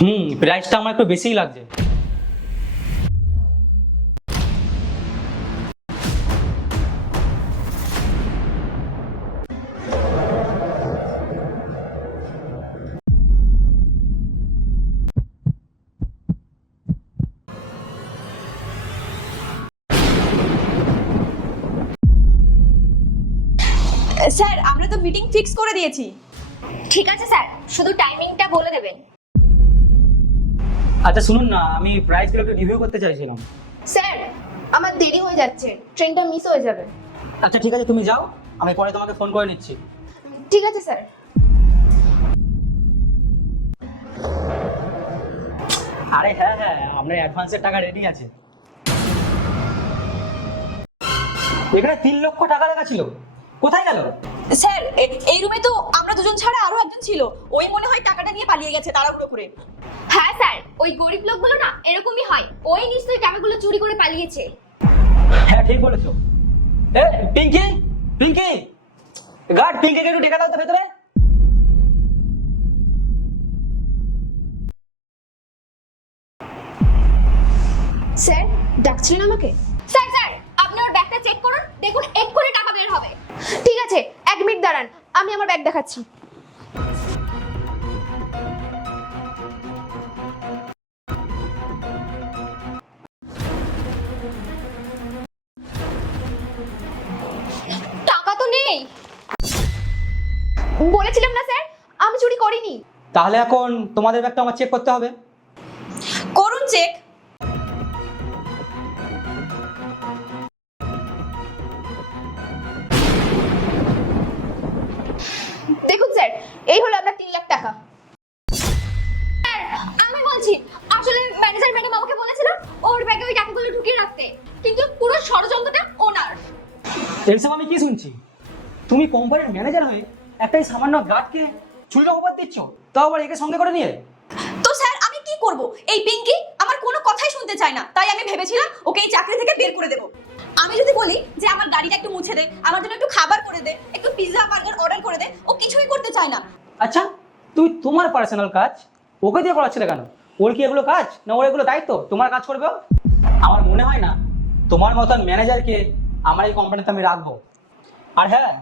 প্রাইসটা আমার একটু বেশিই লাগছে। স্যার আমরা তো মিটিং ফিক্স করে দিয়েছি। ঠিক আছে স্যার, শুধু টাইমিংটা বলে দেবেন। আচ্ছা শুনুন না, আমি প্রাইসগুলো একটু রিভিউ করতে চাইছিলাম। স্যার আমার দেরি হয়ে যাচ্ছে, ট্রেনটা মিস হয়ে যাবে। আচ্ছা ঠিক আছে, তুমি যাও, আমি পরে তোমাকে ফোন করে নিচ্ছি। ঠিক আছে স্যার। আরে হ্যাঁ হ্যাঁ, আমরা অ্যাডভান্সের টাকা রেডি আছে। এখানে 3 লক্ষ টাকা লেখা ছিল, কোথায় গেল? স্যার এই রুমে তো আমরা দুজন ছাড়া আরো একজন ছিল, ওই মনে হয় টাকাটা নিয়ে পালিয়ে গেছে তাড়াহুড়ো করে। হ্যাঁ স্যার, ওই গরিব লোকগুলো না এরকমই হয়, ওই নিশ্চয়ই টাকাগুলো চুরি করে পালিয়েছে। হ্যাঁ ঠিক বলেছো। এ পিঙ্কি, পিঙ্কি, গার্ড পিঙ্কিকে একটু ডেকে দাও তো ভেতরে। স্যার ডাকছিলেন আমাকে? স্যার স্যার আপনি ওর ব্যাগটা চেক করুন, দেখুন এক্ষুনি টাকা বের হবে। ঠিক আছে, 1 মিনিট দাঁড়ান, আমি আমার ব্যাগ দেখাচ্ছি। টাকা তো নেই। বলেছিলাম না স্যার, আমি চুরি করিনি। তাহলে এখন তোমাদের ব্যাগটা আমার চেক করতে হবে। করুন চেক। দেখুন স্যার, এই হলো আপনার 3 লাখ টাকা। স্যার আমি বলছি, আসলে ম্যানেজার ম্যাডাম আমাকে বলেছিল ওর ব্যাগে ওই টাকাগুলো ঢুকিয়ে রাখতে, কিন্তু পুরো ষড়যন্ত্রটা ওনার। এইসব আমি কি শুনছি? তুমি কোম্পানির ম্যানেজার হয়ে একটাই সামান্য গার্ডকে চুরির অপবাদ দিচ্ছ, তাও আবার একে সঙ্গে করে নিয়ে। তো স্যার আমি কি করব? এই পিঙ্কি আমার কোনো কথাই শুনতে চায় না, তাই আমি ভেবেছিলাম ওকে এই চাকরি থেকে বের করে দেব। আমি যদি বলি যে আমার গাড়িটা একটু মুছে দে, আমার জন্য একটু খাবার করে দে, একটু পিৎজা বার্গার অর্ডার করে দে, ও কিছুই করতে চায় না। আচ্ছা, তুমি তোমার পার্সোনাল কাজ ওকে দিয়ে করাচ্ছিলে কেন? ওর কি এগুলো কাজ, না ওর এগুলো দায়িত্ব তোমার কাজ করবে ও? আমার মনে হয় না তোমার মতন ম্যানেজারকে আমার এই কোম্পানিতে আমি রাখবো। আর হ্যাঁ,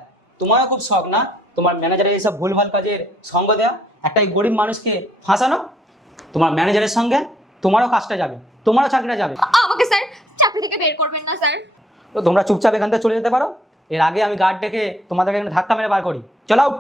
তোমারও খুব শখ না তোমার ম্যানেজারের এইসব ভুলভাল কাজের সঙ্গ দেওয়া, একটা এই গরিব মানুষকে ফাঁসানো। তোমার ম্যানেজারের সঙ্গে তোমারও কাজটা যাবে, তোমারও চাকরিটা যাবে। আমাকে স্যার চাকরি থেকে বের করবেন না স্যার। তো তোমরা চুপচাপ এখান থেকে চলে যেতে পারো, এর আগে আমি গার্ড ডেকে তোমাদেরকে এখানে ধাক্কা মেরে বার করি। চলো আউট।